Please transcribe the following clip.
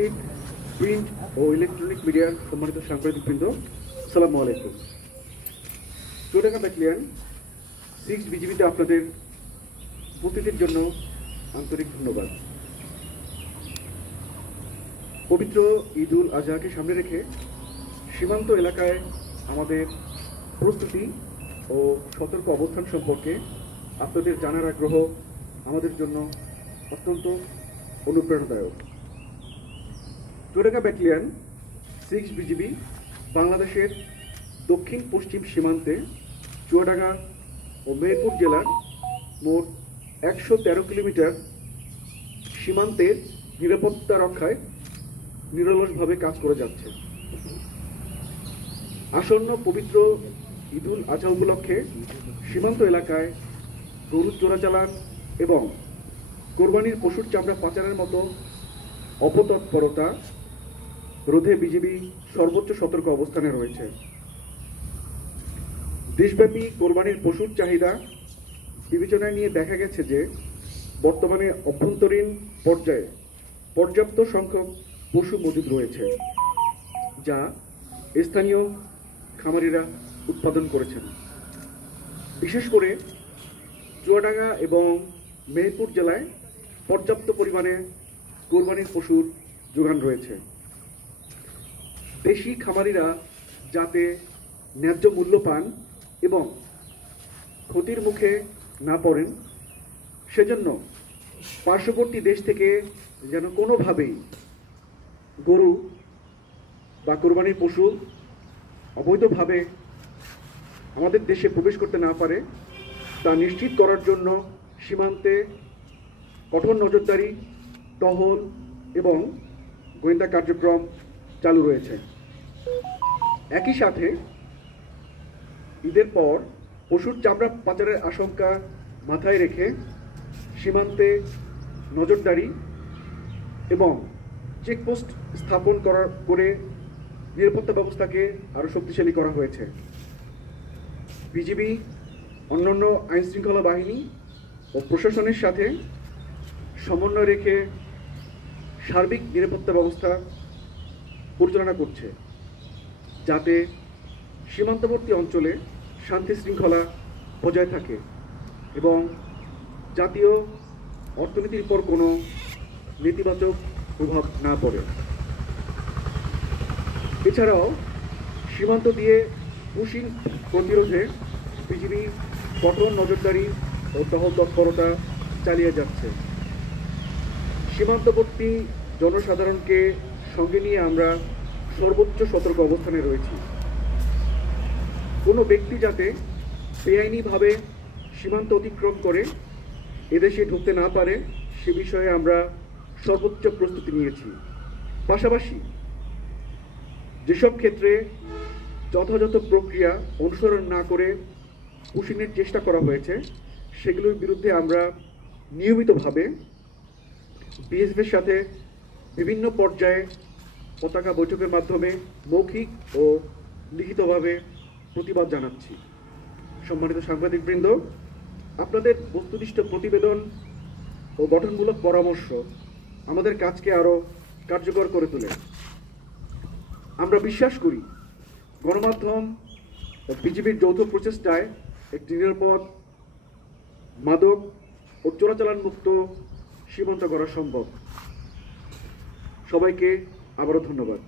উপস্থিত প্রিন্ট ও ইলেকট্রনিক মিডিয়ার সম্মানিত সাংবাদিকবৃন্দ, আসসালামু আলাইকুম। চুয়াডাঙ্গা ব্যাটালিয়ন 6 বিজিবিতে আপনাদের উপস্থিতির জন্য আন্তরিক ধন্যবাদ। পবিত্র ঈদ উল আজহাকে সামনে রেখে সীমান্ত এলাকায় আমাদের প্রস্তুতি ও সতর্ক অবস্থান সম্পর্কে আপনাদের জানার আগ্রহ আমাদের জন্য অত্যন্ত অনুপ্রেরণাদায়ক। চুয়াডাঙ্গা ব্যাটালিয়ন 6 বিজিবি বাংলাদেশের দক্ষিণ পশ্চিম সীমান্তে চুয়াডাঙ্গা ও মেহেরপুর জেলার মোট 113 কিলোমিটার সীমান্তের নিরাপত্তা রক্ষায় নিরলসভাবে কাজ করে যাচ্ছে। আসন্ন পবিত্র ঈদ উল আজহা উপলক্ষে সীমান্ত এলাকায় গরু চোরাচালান এবং কোরবানির পশুর চামড়া পাচারের মতো অপতৎপরতা রোধে বিজিবি সর্বোচ্চ সতর্ক অবস্থানে রয়েছে। দেশব্যাপী কোরবানির পশুর চাহিদা বিবেচনায় নিয়ে দেখা গেছে যে বর্তমানে অভ্যন্তরীণ পর্যায়ে পর্যাপ্ত সংখ্যক পশু মজুদ রয়েছে, যা স্থানীয় খামারিরা উৎপাদন করেছেন। বিশেষ করে চুয়াডাঙ্গা এবং মেহেরপুর জেলায় পর্যাপ্ত পরিমাণে কোরবানির পশুর যোগান রয়েছে। দেশি খামারিরা যাতে ন্যায্য মূল্য পান এবং ক্ষতির মুখে না পড়েন, সেজন্য পার্শ্ববর্তী দেশ থেকে যেন কোনোভাবেই গরু বা কোরবানির পশু অবৈধভাবে আমাদের দেশে প্রবেশ করতে না পারে তা নিশ্চিত করার জন্য সীমান্তে কঠোর নজরদারি, টহল এবং গোয়েন্দা কার্যক্রম চালু রয়েছে। একই সাথে ঈদের পর পশুর চামড়া পাচারের আশঙ্কা মাথায় রেখে সীমান্তে নজরদারি এবং চেকপোস্ট স্থাপন করে নিরাপত্তা ব্যবস্থাকে আরও শক্তিশালী করা হয়েছে। বিজিবি অন্যান্য আইনশৃঙ্খলা বাহিনী ও প্রশাসনের সাথে সমন্বয় রেখে সার্বিক নিরাপত্তা ব্যবস্থা পরিচালনা করছে, যাতে সীমান্তবর্তী অঞ্চলে শান্তি শৃঙ্খলা বজায় থাকে এবং জাতীয় অর্থনীতির উপর কোনো নেতিবাচক প্রভাব না পড়ে। এছাড়াও সীমান্ত দিয়ে পুশিং প্রতিরোধে বিজিবি কঠোর নজরদারি ও টহল তৎপরতা চালিয়ে যাচ্ছে। সীমান্তবর্তী জনসাধারণকে সঙ্গে নিয়ে আমরা সর্বোচ্চ সতর্ক অবস্থানে রয়েছি। কোনো ব্যক্তি যাতে বেআইনিভাবে সীমান্ত অতিক্রম করে এদেশে ঢুকতে না পারে সে বিষয়ে আমরা সর্বোচ্চ প্রস্তুতি নিয়েছি। পাশাপাশি যেসব ক্ষেত্রে যথাযথ প্রক্রিয়া অনুসরণ না করে পুশিংয়ের চেষ্টা করা হয়েছে সেগুলোর বিরুদ্ধে আমরা নিয়মিতভাবে বিএসএফের সাথে বিভিন্ন পর্যায়ে পতাকা বৈঠকের মাধ্যমে মৌখিক ও লিখিতভাবে প্রতিবাদ জানাচ্ছি। সম্মানিত সাংবাদিকবৃন্দ, আপনাদের বস্তুনিষ্ঠ প্রতিবেদন ও গঠনমূলক পরামর্শ আমাদের কাজকে আরও কার্যকর করে তোলে। আমরা বিশ্বাস করি গণমাধ্যম ও বিজিবির যৌথ প্রচেষ্টায় একটি নিরাপদ, মাদক ও চোরাচালান মুক্ত সীমান্ত করা সম্ভব। সবাইকে আবারও ধন্যবাদ।